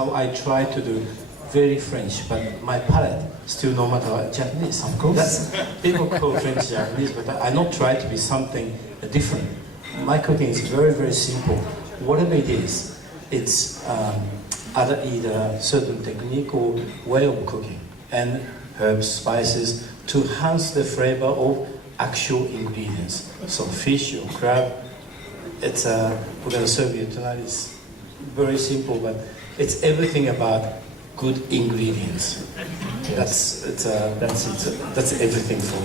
how I try to do very French, but my palate still no matter Japanese. Of course, people call French Japanese, but I not try to be something different. My cooking is very, very simple. Whatever it is, it's either certain technique or way of cooking, and herbs, spices to enhance the flavor of actual ingredients. So fish or crab. It's we're gonna serve you tonight. It's very simple, but it's everything about good ingredients. Yes. That's everything for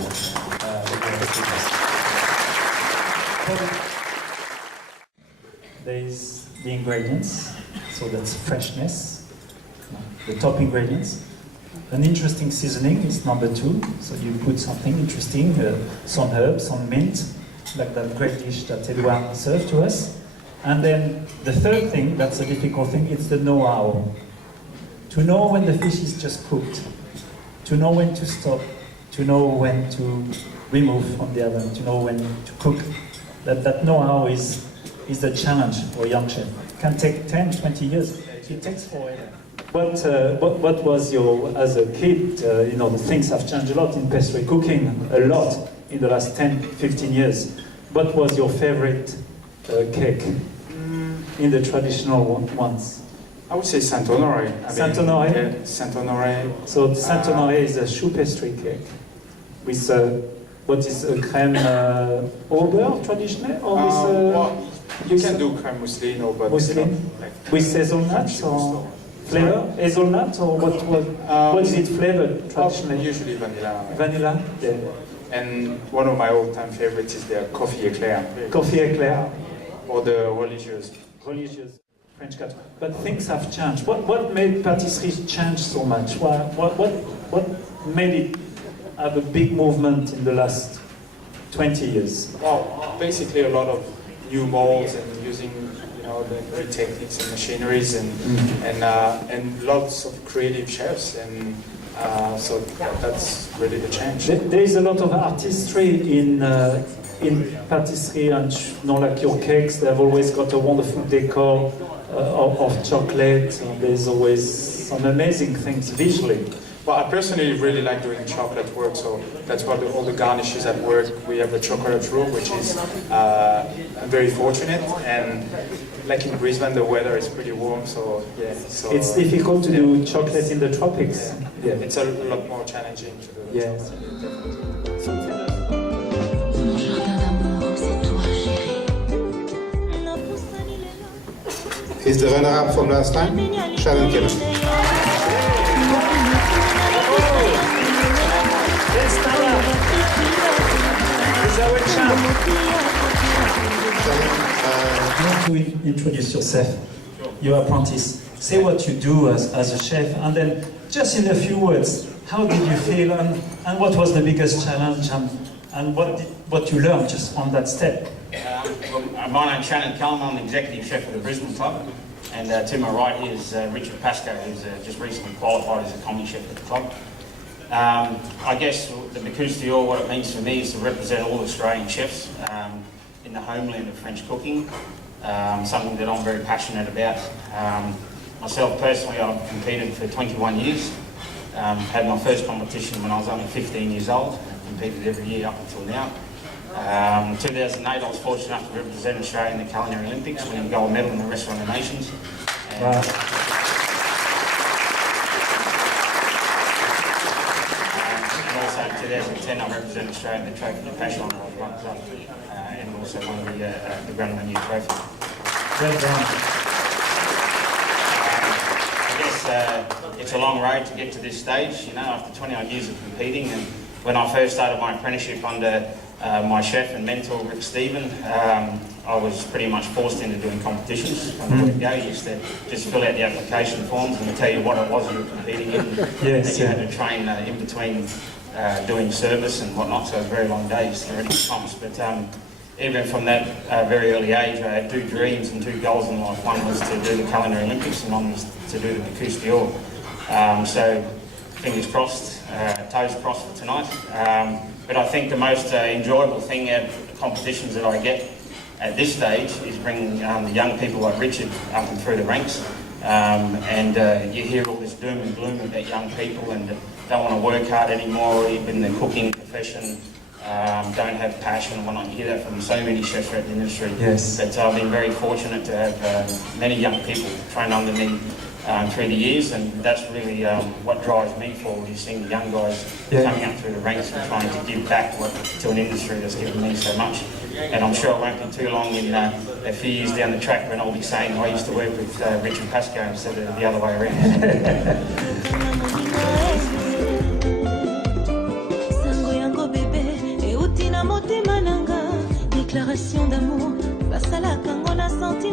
There is the ingredients, so that's freshness, the top ingredients. An interesting seasoning is number 2, so you put something interesting, some herbs, some mint, like that great dish that Edouard served to us. And then the third thing, that's a difficult thing, it's the know-how. To know when the fish is just cooked, to know when to stop, to know when to remove from the oven, to know when to cook. That know-how is a challenge for a young chef. It can take 10, 20 years. It takes forever. What was your, as a kid, the things have changed a lot in pastry cooking, a lot in the last 10, 15 years. What was your favorite cake in the traditional ones? I would say Saint-Honoré. Saint-Honoré? Yeah, Saint-Honoré. So Saint-Honoré is a choux pastry cake with what is a crème au beurre traditional, or well, you can do crème mousseline or but mousseline with hazelnut or flavor? Hazelnut or what is it flavored traditionally? Usually vanilla. Vanilla. Yeah. And one of my all-time favorites is the coffee eclair. Coffee eclair. Or the religious French cut. But things have changed. What made patisserie change so much? What made it have a big movement in the last 20 years? Well, basically a lot of new molds and using the new techniques and machineries and lots of creative chefs, and so that's really the change. There is a lot of artistry in patisserie, and like your cakes, they've always got a wonderful decor of chocolate. There's always some amazing things visually. Well, I personally really like doing chocolate work, so that's what all the garnishes at work. We have the chocolate room, which is I'm very fortunate, and like in Brisbane, the weather is pretty warm, so yeah. So it's difficult to do chocolate in the tropics. Yeah, it's a lot more challenging to do. Yes. Is the runner-up from last time? Sharon Keller. You want to introduce yourself, your apprentice. Say what you do as a chef, and then just in a few words, how did you feel, and what was the biggest challenge, and what you learned just on that step? My name's Shannon Cullum. I'm the executive chef of the Brisbane Club, and to my right here is Richard Pascoe, who's just recently qualified as a commis chef at the club. I guess the Bocuse d'Or, what it means for me is to represent all Australian chefs in the homeland of French cooking, something that I'm very passionate about. Myself personally, I've competed for 21 years. Had my first competition when I was only 15 years old. I competed every year up until now. In 2008, I was fortunate enough to represent Australia in the Culinary Olympics, winning a gold medal in the Restaurant of the Nations. And, and also in 2010, I represented Australia in the Trophy of Passion Club, and also won the Grand Menu Trophy. Well done. I guess it's a long road to get to this stage, after 20 odd years of competing. And when I first started my apprenticeship under my chef and mentor, Rick Stephen, I was pretty much forced into doing competitions from the get-go. You used to just fill out the application forms and tell you what it was you were competing in. Yes, and you had to train in between doing service and whatnot, so very long days to ready for comps. But even from that very early age, I had 2 dreams and 2 goals in life. One was to do the Culinary Olympics, and one was to do the Bocuse d'Or. So fingers crossed, toes crossed for tonight. But I think the most enjoyable thing at the competitions that I get at this stage is bringing the young people like Richard up and through the ranks. You hear all this doom and gloom about young people and don't want to work hard anymore, even in the cooking profession, don't have passion and whatnot. You hear that from so many chefs throughout the industry. Yes. But I've been very fortunate to have many young people trained under me through the years, and that's really what drives me forward, is seeing the young guys coming up through the ranks and trying to give back to an industry that's given me so much. And I'm sure it won't be too long in a few years down the track when I'll be saying I used to work with Richard Pascoe instead of the other way around. Déclaration d'amour, face à la kango na santé.